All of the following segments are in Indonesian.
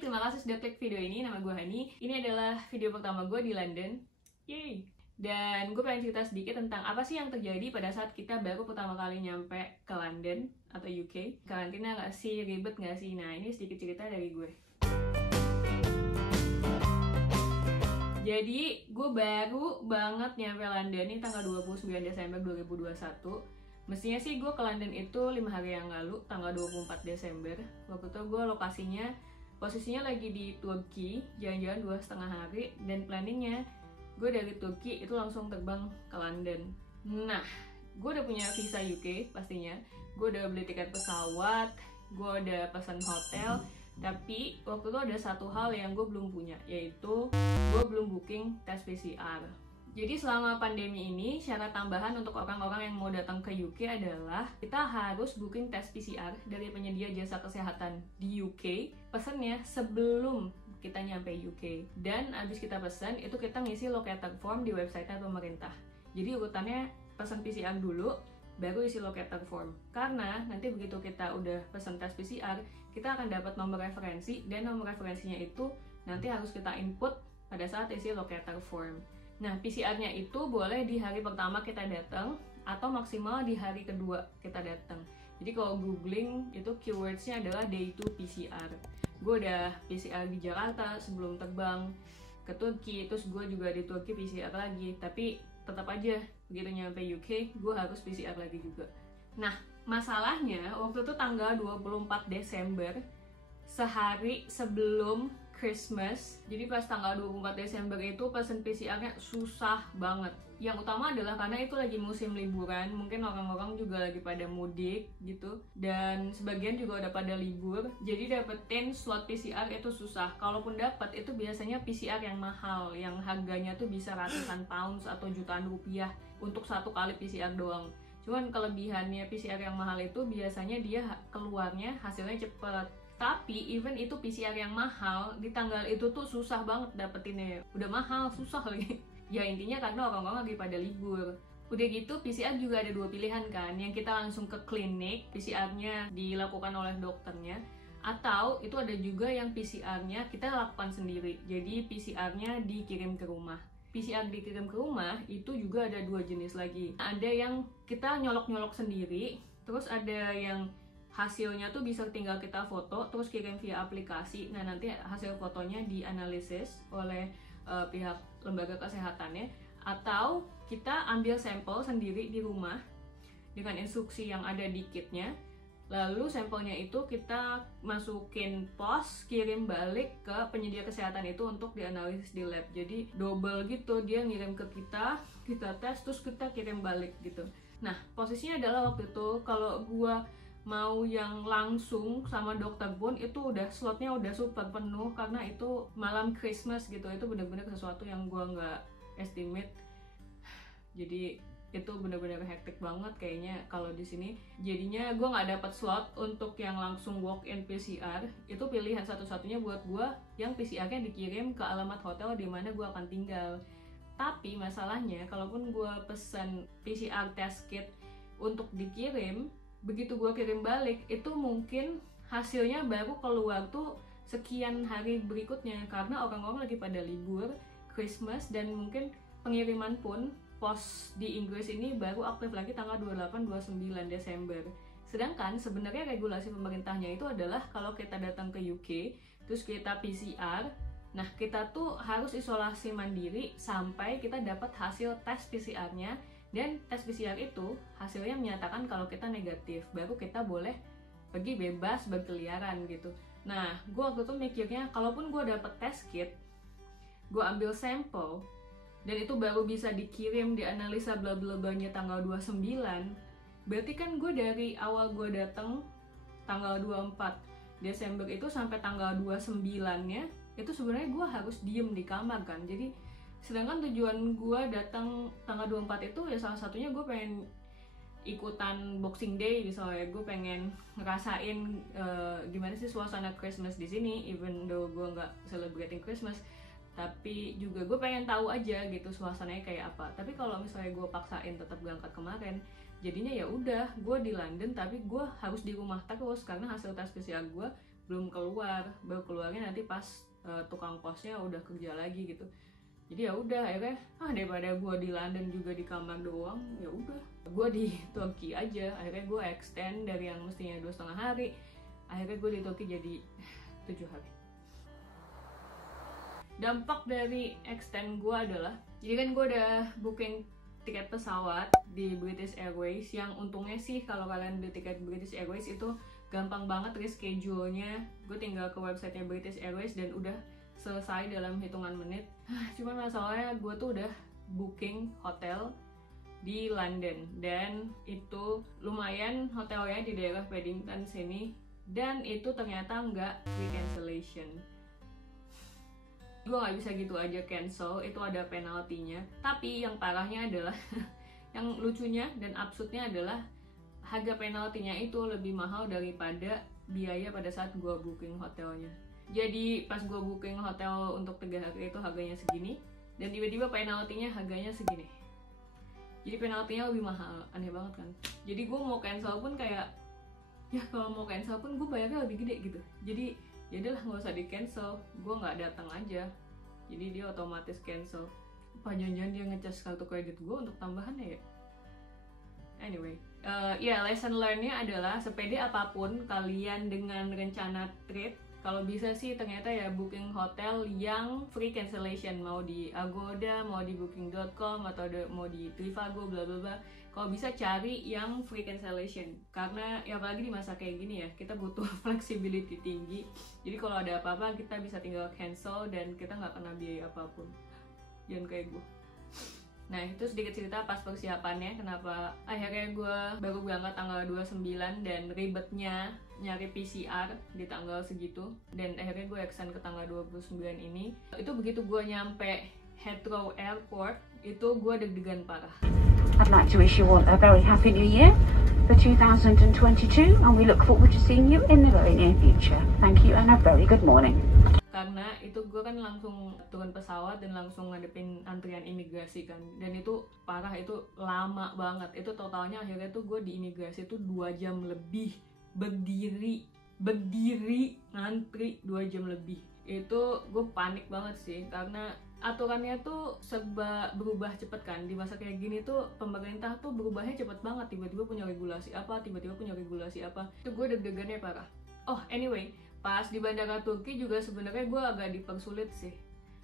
terima kasih sudah klik video ini. Nama gue Hani. Ini adalah video pertama gue di London. Yeay! Dan gue pengen cerita sedikit tentang apa sih yang terjadi pada saat kita baru pertama kali nyampe ke London atau UK. Karantina nggak sih? Ribet nggak sih? Nah, ini sedikit cerita dari gue. Jadi, gue baru banget nyampe London ini tanggal 29 Desember 2021. Mestinya sih gue ke London itu 5 hari yang lalu, tanggal 24 Desember. Waktu itu gue posisinya lagi di Turki, jalan-jalan 2,5 hari. Dan planningnya, gue dari Turki itu langsung terbang ke London. Nah, gue udah punya visa UK pastinya. Gue udah beli tiket pesawat, gue udah pesan hotel. Tapi waktu itu ada satu hal yang gue belum punya, yaitu gue belum booking tes PCR. Jadi selama pandemi ini, syarat tambahan untuk orang-orang yang mau datang ke UK adalah kita harus booking tes PCR dari penyedia jasa kesehatan di UK. Pesannya sebelum kita nyampe UK. Dan abis kita pesan, itu kita ngisi locator form di website pemerintah. Jadi urutannya pesan PCR dulu, baru isi locator form. Karena nanti begitu kita udah pesan tes PCR, kita akan dapat nomor referensi, dan nomor referensinya itu nanti harus kita input pada saat isi locator form. Nah, PCR-nya itu boleh di hari pertama kita datang, atau maksimal di hari kedua kita datang. Jadi kalau googling, itu keywords-nya adalah day 2 PCR. Gue udah PCR di Jakarta sebelum terbang ke Turki, terus gue juga di Turki PCR lagi. Tapi tetap aja, begitu nyampe UK, gue harus PCR lagi juga. Nah, masalahnya waktu itu tanggal 24 Desember, sehari sebelum Christmas. Jadi pas tanggal 24 Desember itu pesen PCR-nya susah banget. Yang utama adalah karena itu lagi musim liburan, mungkin orang-orang juga lagi pada mudik gitu, dan sebagian juga udah pada libur. Jadi dapetin slot PCR itu susah. Kalaupun dapat, itu biasanya PCR yang mahal, yang harganya tuh bisa ratusan pounds atau jutaan rupiah untuk satu kali PCR doang. Cuman kelebihannya PCR yang mahal itu biasanya dia keluarnya hasilnya cepet. Tapi even itu PCR yang mahal, di tanggal itu tuh susah banget dapetinnya. Udah mahal, susah lagi. Ya intinya karena orang-orang lagi pada libur. Udah gitu PCR juga ada dua pilihan kan. Yang kita langsung ke klinik, PCR-nya dilakukan oleh dokternya. Atau itu ada juga yang PCR-nya kita lakukan sendiri. Jadi PCR-nya dikirim ke rumah. PCR dikirim ke rumah itu juga ada dua jenis lagi. Ada yang kita nyolok-nyolok sendiri, terus ada yang hasilnya tuh bisa tinggal kita foto terus kirim via aplikasi. Nah, nanti hasil fotonya dianalisis oleh pihak lembaga kesehatannya, atau kita ambil sampel sendiri di rumah dengan instruksi yang ada di kitnya. Lalu sampelnya itu kita masukin pos, kirim balik ke penyedia kesehatan itu untuk dianalisis di lab. Jadi double gitu, dia ngirim ke kita tes, terus kita kirim balik gitu. Nah, posisinya adalah waktu itu kalau gua mau yang langsung sama dokter pun itu udah slotnya udah super penuh karena itu malam Christmas gitu. Itu bener-bener sesuatu yang gua nggak estimate. Jadi itu bener-bener hektik banget kayaknya kalau di sini. Jadinya gue nggak dapat slot untuk yang langsung walk-in PCR. Itu pilihan satu-satunya buat gue yang PCR-nya dikirim ke alamat hotel di mana gue akan tinggal. Tapi masalahnya kalaupun gue pesan PCR test kit untuk dikirim, begitu gue kirim balik itu mungkin hasilnya baru keluar tuh sekian hari berikutnya karena orang-orang lagi pada libur Christmas, dan mungkin pengiriman pun pos di Inggris ini baru aktif lagi tanggal 28-29 Desember. Sedangkan sebenarnya regulasi pemerintahnya itu adalah kalau kita datang ke UK terus kita PCR, nah kita tuh harus isolasi mandiri sampai kita dapat hasil tes PCR-nya. Dan tes PCR itu hasilnya menyatakan kalau kita negatif, baru kita boleh pergi bebas berkeliaran gitu. Nah, gue waktu itu mikirnya kalaupun gue dapet test kit, gue ambil sampel, dan itu baru bisa dikirim dianalisa bla bla blanya tanggal 29, berarti kan gue dari awal gue datang tanggal 24 Desember itu sampai tanggal 29-nya itu sebenarnya gue harus diem di kamar kan. Jadi sedangkan tujuan gue datang tanggal 24 itu ya salah satunya gue pengen ikutan Boxing Day misalnya, gue pengen ngerasain gimana sih suasana Christmas di sini, even though gue nggak celebrating Christmas, tapi juga gue pengen tahu aja gitu suasananya kayak apa. Tapi kalau misalnya gue paksain tetap berangkat kemarin, jadinya ya udah gue di London tapi gue harus di rumah terus karena hasil tes PCR gue belum keluar, baru keluarnya nanti pas tukang posnya udah kerja lagi gitu. Jadi ya udah akhirnya daripada gue di London juga di kamar doang, ya udah gue di Turki aja. Akhirnya gue extend dari yang mestinya 2,5 hari, akhirnya gue di Turki jadi 7 hari. Dampak dari extend gue adalah, jadi kan gue udah booking tiket pesawat di British Airways, yang untungnya sih kalau kalian beli tiket British Airways itu gampang banget reschedule-nya. Gue tinggal ke websitenya British Airways dan udah selesai dalam hitungan menit. Cuman masalahnya gue tuh udah booking hotel di London dan itu lumayan hotelnya di daerah Paddington sini, dan itu ternyata nggak free cancellation. Gue nggak bisa gitu aja cancel, itu ada penaltinya. Tapi yang parahnya adalah yang lucunya dan absurdnya adalah harga penaltinya itu lebih mahal daripada biaya pada saat gue booking hotelnya. Jadi pas gue booking hotel untuk 3 hari itu harganya segini, dan tiba-tiba penaltinya harganya segini. Jadi penaltinya lebih mahal, aneh banget kan. Jadi gue mau cancel pun kayak, ya kalau mau cancel pun gue bayarnya lebih gede gitu. Jadi ya udahlah nggak usah di cancel, gue nggak datang aja. Jadi dia otomatis cancel. Apa jangan-jangan dia ngecas kartu kredit gue untuk tambahannya ya? Anyway, lesson learn-nya adalah sepede apapun kalian dengan rencana trip, kalau bisa sih ternyata ya booking hotel yang free cancellation, mau di Agoda, mau di booking.com, atau mau di Trivago, bla bla bla. Kalau bisa cari yang free cancellation, karena ya apalagi di masa kayak gini ya, kita butuh flexibility tinggi. Jadi kalau ada apa-apa kita bisa tinggal cancel dan kita nggak kena biaya apapun. Jangan kayak gue. Nah itu sedikit cerita pas persiapannya, kenapa akhirnya gue baru berangkat tanggal 29 dan ribetnya nyari PCR di tanggal segitu, dan akhirnya gue extend ke tanggal 29 ini. Itu begitu gue nyampe Heathrow Airport, itu gue deg-degan parah. I'd like to wish you all a very happy new year for 2022, and we look forward to seeing you in the very near future. Thank you and a very good morning. Karena itu gue kan langsung turun pesawat dan langsung ngadepin antrian imigrasi kan, dan itu parah, itu lama banget. Itu totalnya akhirnya tuh gue di imigrasi tuh 2 jam lebih berdiri ngantri 2 jam lebih. Itu gue panik banget sih, karena aturannya tuh serba berubah cepet kan. Di masa kayak gini tuh pemerintah tuh berubahnya cepet banget, tiba-tiba punya regulasi apa, itu gue deg-degannya parah. Oh anyway, pas di bandara Turki juga sebenarnya gue agak dipersulit sih.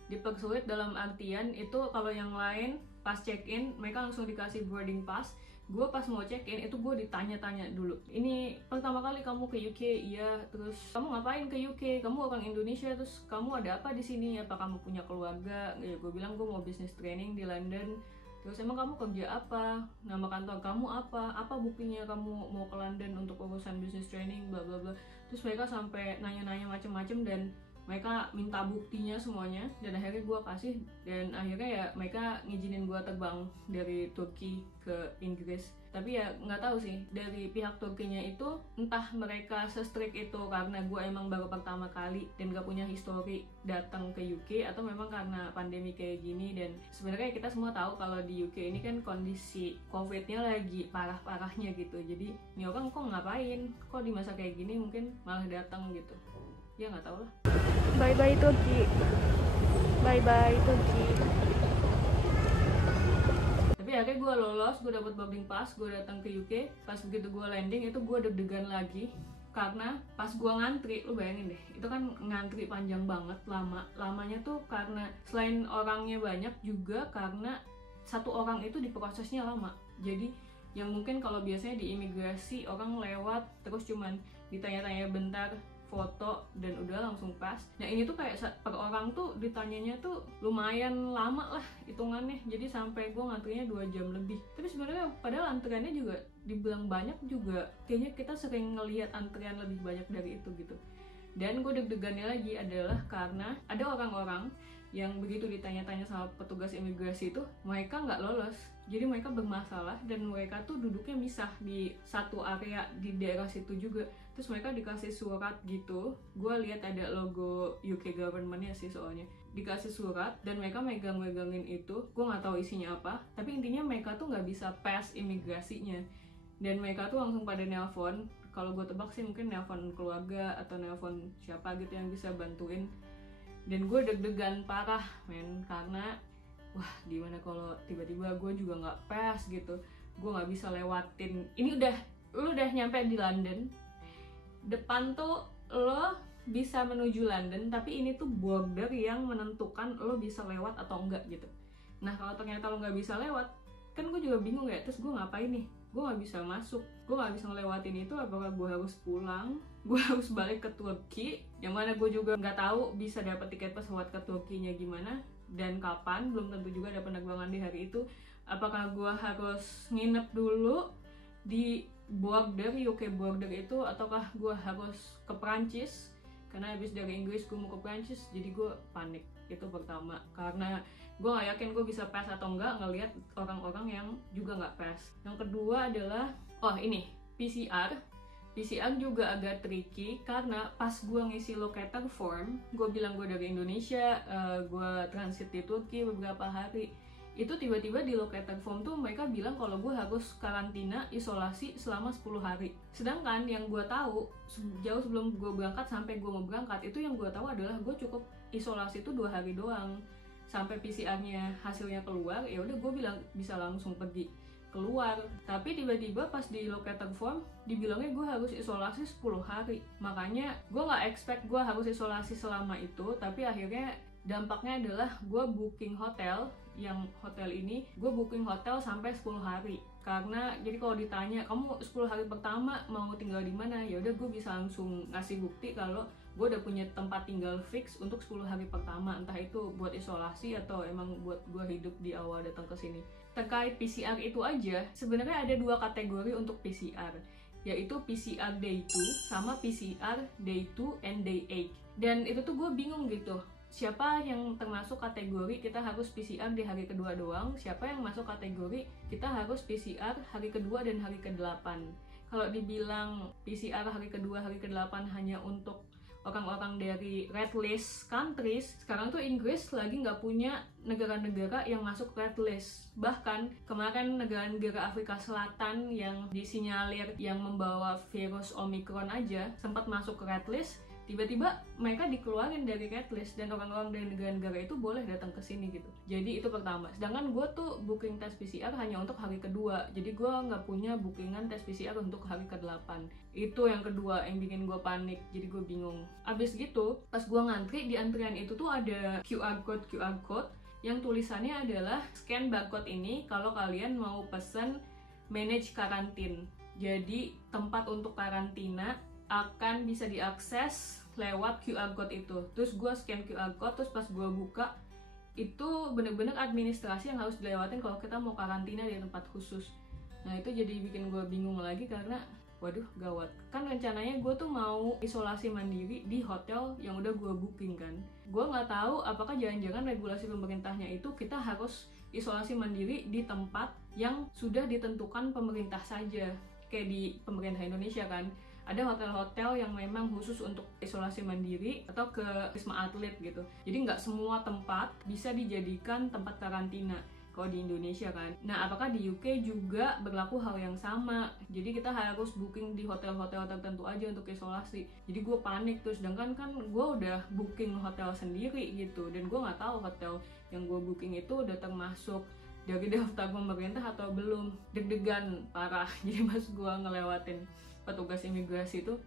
Dipersulit dalam artian itu kalau yang lain pas check-in mereka langsung dikasih boarding pass. Gue pas mau check-in itu gue ditanya-tanya dulu, ini pertama kali kamu ke UK? Iya. Terus kamu ngapain ke UK? Kamu orang Indonesia, terus kamu ada apa di sini? Apa kamu punya keluarga? Ya gue bilang gue mau business training di London. Terus emang kamu kerja apa? Nama kantor kamu apa? Apa buktinya kamu mau ke London untuk urusan business training, bla bla bla. Terus mereka sampai nanya-nanya macem-macem dan mereka minta buktinya semuanya, dan akhirnya gue kasih, dan akhirnya ya mereka ngizinin gue terbang dari Turki ke Inggris. Tapi ya nggak tahu sih dari pihak Turkinya itu, entah mereka se-strict itu karena gue emang baru pertama kali dan gak punya histori datang ke UK, atau memang karena pandemi kayak gini. Dan sebenarnya kita semua tahu kalau di UK ini kan kondisi COVID-nya lagi parah-parahnya gitu. Jadi ini orang kok ngapain, kok di masa kayak gini mungkin malah datang gitu. Ya nggak tahu lah. Bye bye Turki. Bye bye Turki. Tapi akhirnya gue lolos, gue dapet boarding pass, gue datang ke UK. Pas begitu gue landing itu gue deg-degan lagi, karena pas gue ngantri, lu bayangin deh, itu kan ngantri panjang banget, lamanya tuh karena selain orangnya banyak juga karena satu orang itu diprosesnya lama. Jadi yang mungkin kalau biasanya di imigrasi orang lewat terus cuman ditanya-tanya bentar, foto, dan udah langsung pas. Nah ini tuh kayak per orang tuh ditanyanya tuh lumayan lama lah hitungannya. Jadi sampai gue ngantrinya 2 jam lebih. Tapi sebenarnya padahal antriannya juga dibilang banyak juga, kayaknya kita sering ngelihat antrian lebih banyak dari itu gitu. Dan gue deg-degannya lagi adalah karena ada orang-orang yang begitu ditanya-tanya sama petugas imigrasi itu mereka nggak lolos. Jadi mereka bermasalah dan mereka tuh duduknya misah di satu area di daerah situ juga. Terus mereka dikasih surat gitu, gue lihat ada logo UK government-nya sih soalnya. Dikasih surat dan mereka megang-megangin itu, gue nggak tahu isinya apa. Tapi intinya mereka tuh nggak bisa pass imigrasinya. Dan mereka tuh langsung pada nelpon kalau gue tebak sih mungkin nelpon keluarga atau nelpon siapa gitu yang bisa bantuin. Dan gue deg-degan parah men, karena wah gimana kalau tiba-tiba gue juga nggak pas gitu, gue nggak bisa lewatin ini. Lu udah nyampe di London, depan tuh lo bisa menuju London, tapi ini tuh border yang menentukan lo bisa lewat atau enggak gitu. Nah kalau ternyata lo nggak bisa lewat, kan gue juga bingung ya, terus gue ngapain nih? Gue nggak bisa masuk, gue nggak bisa ngelewatin itu. Apakah gue harus pulang, gue harus balik ke Turki, yang mana gue juga nggak tahu bisa dapat tiket pesawat ke Turkinya gimana dan kapan, belum tentu juga ada penerbangan di hari itu. Apakah gue harus nginep dulu di border, UK border itu, ataukah gue harus ke Prancis karena habis dari Inggris gue mau ke Prancis. Jadi gue panik, itu pertama, karena gue gak yakin gue bisa pass atau enggak ngelihat orang-orang yang juga nggak pass. Yang kedua adalah ini PCR juga agak tricky, karena pas gue ngisi locator form, gue bilang gue dari Indonesia, gue transit di Turki beberapa hari, itu tiba-tiba di locator form tuh mereka bilang kalau gue harus karantina isolasi selama 10 hari. Sedangkan yang gue tahu jauh sebelum gue berangkat sampai gue mau berangkat, itu yang gue tahu adalah gue cukup isolasi itu 2 hari doang. Sampai PCR-nya hasilnya keluar, ya udah gue bilang bisa langsung pergi keluar. Tapi tiba-tiba pas di locator form dibilangnya gue harus isolasi 10 hari. Makanya gue nggak expect gue harus isolasi selama itu, tapi akhirnya dampaknya adalah gue booking hotel, yang hotel ini gue booking hotel sampai 10 hari. Karena jadi kalau ditanya kamu 10 hari pertama mau tinggal di mana, ya udah gue bisa langsung ngasih bukti kalau gue udah punya tempat tinggal fix untuk 10 hari pertama, entah itu buat isolasi atau emang buat gue hidup di awal datang ke sini. Terkait PCR itu aja, sebenarnya ada 2 kategori untuk PCR, yaitu PCR day 2 sama PCR day 2 and day 8. Dan itu tuh gue bingung gitu, siapa yang termasuk kategori kita harus PCR di hari kedua doang, siapa yang masuk kategori kita harus PCR hari kedua dan hari ke-8. Kalau dibilang PCR hari kedua, hari ke-8 hanya untuk orang-orang dari red list countries, sekarang tuh Inggris lagi nggak punya negara-negara yang masuk red list. Bahkan kemarin negara-negara Afrika Selatan yang disinyalir yang membawa virus Omicron aja sempat masuk ke red list, tiba-tiba mereka dikeluarin dari red list dan orang-orang dari negara-negara itu boleh datang ke sini gitu. Jadi itu pertama. Sedangkan gue tuh booking tes PCR hanya untuk hari kedua, jadi gue nggak punya bookingan tes PCR untuk hari ke-8. Itu yang kedua yang bikin gue panik, jadi gue bingung. Abis gitu pas gue ngantri, di antrian itu tuh ada QR code yang tulisannya adalah scan barcode ini kalau kalian mau pesen manage karantin. Jadi tempat untuk karantina akan bisa diakses lewat QR code itu. Terus gue scan QR code, terus pas gue buka, itu bener-bener administrasi yang harus dilewatin kalau kita mau karantina di tempat khusus. Nah itu jadi bikin gue bingung lagi, karena waduh gawat. Kan rencananya gue tuh mau isolasi mandiri di hotel yang udah gue booking kan. Gue nggak tahu apakah jangan-jangan regulasi pemerintahnya itu kita harus isolasi mandiri di tempat yang sudah ditentukan pemerintah saja. Kayak di pemerintah Indonesia kan, ada hotel-hotel yang memang khusus untuk isolasi mandiri atau ke Wisma Atlet gitu. Jadi nggak semua tempat bisa dijadikan tempat karantina kalau di Indonesia kan. Nah, apakah di UK juga berlaku hal yang sama? Jadi kita harus booking di hotel-hotel tertentu aja untuk isolasi. Jadi gue panik tuh, sedangkan kan gue udah booking hotel sendiri gitu, dan gue nggak tahu hotel yang gue booking itu udah termasuk dari daftar pemerintah atau belum. Deg-degan parah. Jadi pas gue ngelewatin petugas imigrasi itu,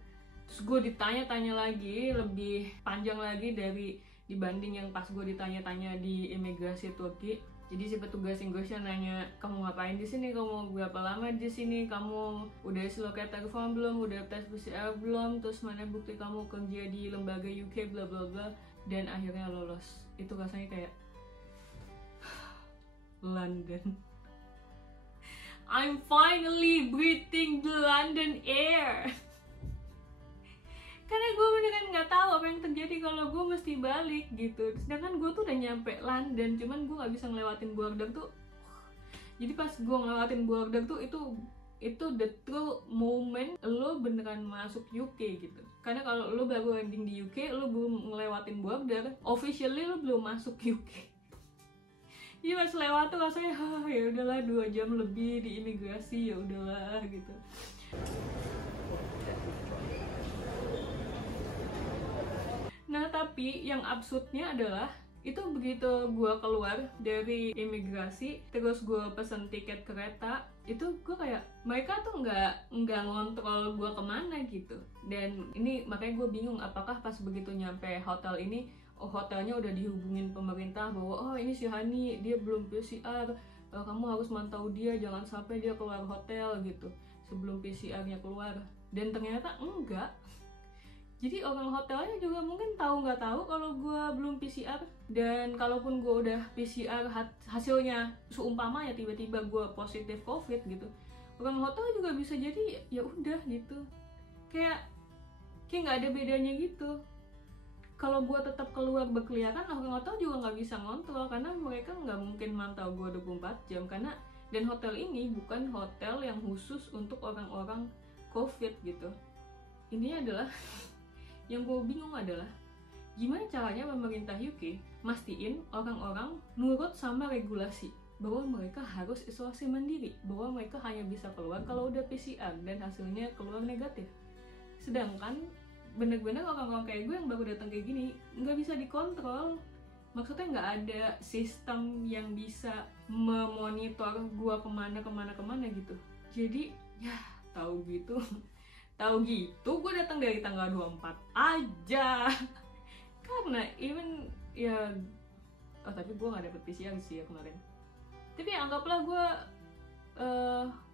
terus gue ditanya-tanya lagi, lebih panjang lagi dari dibanding yang pas gue ditanya-tanya di imigrasi Turki. Jadi si petugas Inggrisnya nanya, kamu ngapain di sini, kamu berapa lama di sini, kamu udah isi locator form belum, udah tes PCR belum, terus mana bukti kamu kerja di lembaga UK bla bla bla, dan akhirnya lolos. Itu rasanya kayak London. I'm finally breathing the London air. Karena gue beneran nggak tahu apa yang terjadi kalau gue mesti balik gitu. Sedangkan gue tuh udah nyampe London, cuman gue nggak bisa ngelewatin border tuh. Jadi pas gue ngelewatin border tuh itu the true moment lo beneran masuk UK gitu. Karena kalau lo baru landing di UK, lo belum ngelewatin border, officially lo belum masuk UK. Jadi pas lewat tuh rasanya ya udahlah, 2 jam lebih di imigrasi, ya udahlah gitu. Nah tapi yang absurdnya adalah itu begitu gue keluar dari imigrasi terus gue pesen tiket kereta, itu gue kayak mereka tuh nggak ngontrol gue kemana gitu. Dan ini makanya gue bingung apakah pas begitu nyampe hotel ini, hotelnya udah dihubungin pemerintah bahwa oh ini si Hani dia belum PCR, kamu harus mantau dia jangan sampai dia keluar hotel gitu sebelum PCR-nya keluar. Dan ternyata enggak. Jadi orang hotelnya juga mungkin tahu nggak tahu kalau gue belum PCR. Dan kalaupun gue udah PCR hasilnya seumpama ya tiba-tiba gue positif COVID gitu, orang hotel juga bisa jadi ya udah gitu, kayak nggak ada bedanya gitu. Kalau gue tetap keluar berkeliaran, orang hotel juga nggak bisa ngontrol karena mereka nggak mungkin mantau gue 24 jam karena dan hotel ini bukan hotel yang khusus untuk orang-orang COVID gitu. Intinya adalah yang gue bingung adalah gimana caranya pemerintah UK mastiin orang-orang nurut sama regulasi bahwa mereka harus isolasi mandiri, bahwa mereka hanya bisa keluar kalau udah PCR dan hasilnya keluar negatif. Sedangkan bener-bener orang-orang kayak gue yang baru datang kayak gini nggak bisa dikontrol. Maksudnya nggak ada sistem yang bisa memonitor gue kemana gitu. Jadi ya tahu gitu gue datang dari tanggal 24 aja karena even ya tapi gue nggak dapet PCR sih ya kemarin. Tapi anggaplah gue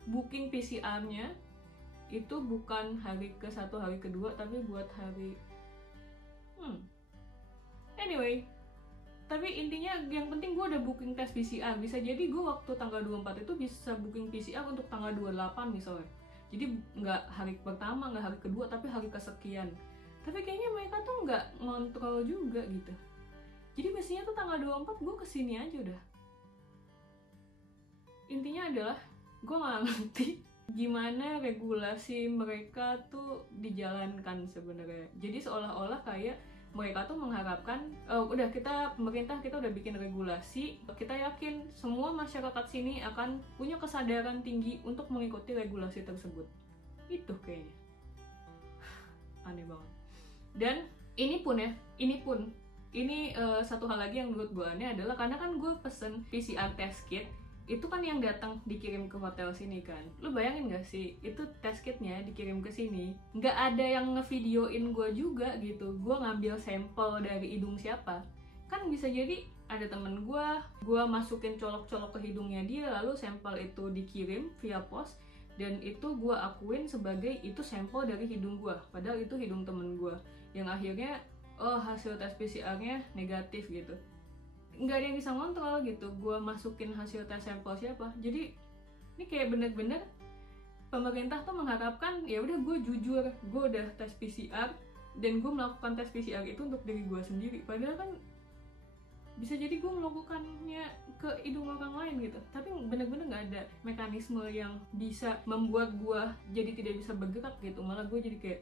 booking PCR-nya itu bukan hari ke-1 hari ke-2 tapi buat hari anyway. Tapi intinya yang penting gue udah booking tes PCR. Bisa jadi gue waktu tanggal 24 itu bisa booking PCR untuk tanggal 28 misalnya. Jadi nggak hari pertama, nggak hari kedua, tapi hari kesekian. Tapi kayaknya mereka tuh nggak ngontrol juga gitu. Jadi mestinya tuh tanggal 24 gue kesini aja udah. Intinya adalah gue nggak ngerti gimana regulasi mereka tuh dijalankan sebenarnya. Jadi seolah-olah kayak mereka tuh mengharapkan udah pemerintah kita udah bikin regulasi, kita yakin semua masyarakat sini akan punya kesadaran tinggi untuk mengikuti regulasi tersebut. Itu kayaknya aneh banget. Dan ini satu hal lagi yang menurut gue aneh adalah karena kan gue pesen PCR test kit itu kan yang datang dikirim ke hotel sini kan. Lu bayangin gak sih itu test kitnya dikirim ke sini, nggak ada yang ngevideoin gue juga gitu gue ngambil sampel dari hidung siapa. Kan bisa jadi ada temen gue masukin colok-colok ke hidungnya dia, lalu sampel itu dikirim via pos dan itu gue akuin sebagai itu sampel dari hidung gue, padahal itu hidung temen gue yang akhirnya hasil tes PCR-nya negatif gitu. Nggak ada yang bisa ngontrol gitu gue masukin hasil tes sampel siapa. Jadi ini kayak bener-bener pemerintah tuh mengharapkan ya udah gue jujur gue udah tes PCR dan gue melakukan tes PCR itu untuk diri gue sendiri, padahal kan bisa jadi gue melakukannya ke hidung orang lain gitu. Tapi bener-bener nggak ada mekanisme yang bisa membuat gue jadi tidak bisa bergerak gitu. Malah gue jadi kayak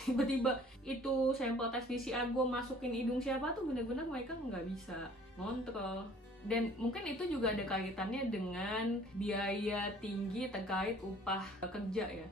tiba-tiba itu sampel tes PCR gue masukin hidung siapa tuh bener-bener mereka nggak bisa ngontrol. Dan mungkin itu juga ada kaitannya dengan biaya tinggi terkait upah kerja ya,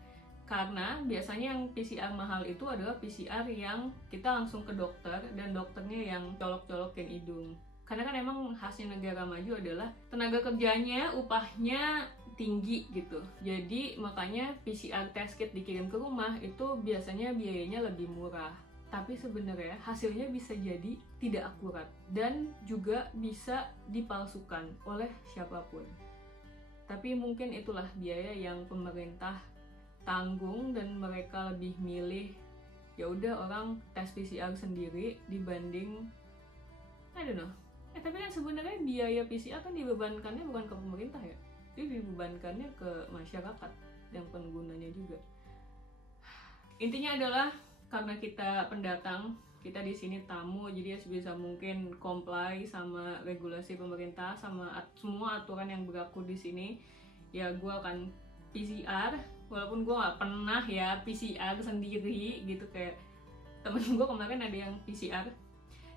karena biasanya yang PCR mahal itu adalah PCR yang kita langsung ke dokter dan dokternya yang colok-colokin hidung. Karena kan emang khasnya negara maju adalah tenaga kerjanya upahnya tinggi gitu. Jadi makanya PCR test kit dikirim ke rumah itu biasanya biayanya lebih murah. Tapi sebenarnya hasilnya bisa jadi tidak akurat dan juga bisa dipalsukan oleh siapapun. Tapi mungkin itulah biaya yang pemerintah tanggung dan mereka lebih milih ya udah orang tes PCR sendiri dibanding I don't know. Tapi kan sebenarnya biaya PCR kan dibebankannya bukan ke pemerintah ya, itu dibebankannya ke masyarakat dan penggunanya juga. Intinya adalah karena kita pendatang, kita di sini tamu, jadi ya sebisa mungkin comply sama regulasi pemerintah, sama semua aturan yang berlaku di sini. Ya gue akan PCR, walaupun gue nggak pernah ya PCR sendiri gitu. Kayak temen gue kemarin ada yang PCR,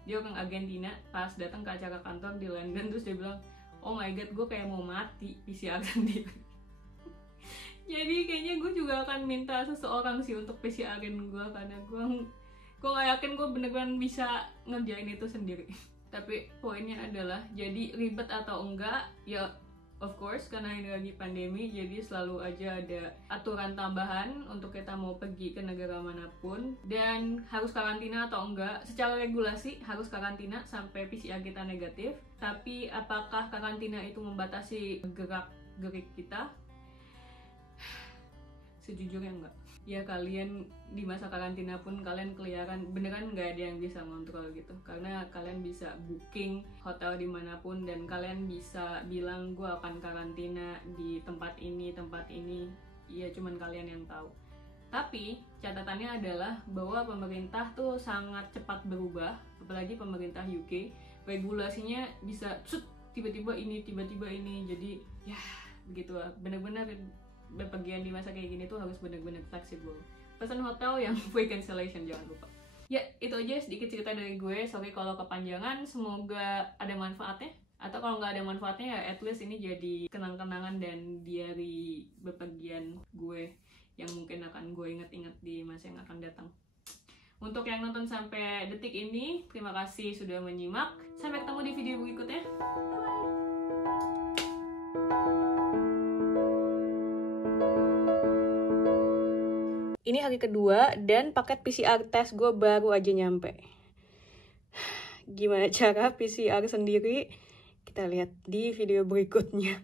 dia orang Argentina, pas datang ke acara kantor di London terus dia bilang, oh my god gue kayak mau mati PCR sendiri. Jadi kayaknya gue juga akan minta seseorang sih untuk PCR-in gue, karena gue Gue gak yakin gue bener-bener bisa ngerjain itu sendiri. Tapi poinnya adalah, jadi ribet atau enggak, ya of course karena ini lagi pandemi, jadi selalu aja ada aturan tambahan untuk kita mau pergi ke negara manapun. Dan harus karantina atau enggak, secara regulasi harus karantina sampai PCR kita negatif. Tapi apakah karantina itu membatasi gerak-gerik kita? Sejujurnya enggak. Ya kalian di masa karantina pun kalian keliaran beneran nggak ada yang bisa ngontrol gitu, karena kalian bisa booking hotel dimanapun dan kalian bisa bilang gue akan karantina di tempat ini, ya cuman kalian yang tahu. Tapi catatannya adalah bahwa pemerintah tuh sangat cepat berubah, apalagi pemerintah UK. Regulasinya bisa tiba-tiba ini, jadi ya begitu lah. Bener-bener berpergian di masa kayak gini tuh harus bener-bener fleksibel. Pesan hotel yang free cancellation, jangan lupa. Ya, itu aja sedikit cerita dari gue. Sorry kalau kepanjangan, semoga ada manfaatnya. Atau kalau nggak ada manfaatnya, ya at least ini jadi kenang-kenangan dan diary bepergian gue yang mungkin akan gue inget-inget di masa yang akan datang. Untuk yang nonton sampai detik ini, terima kasih sudah menyimak. Sampai ketemu di video berikutnya. Bye! Ini hari kedua dan paket PCR test gue baru aja nyampe. Gimana cara PCR sendiri? Kita lihat di video berikutnya.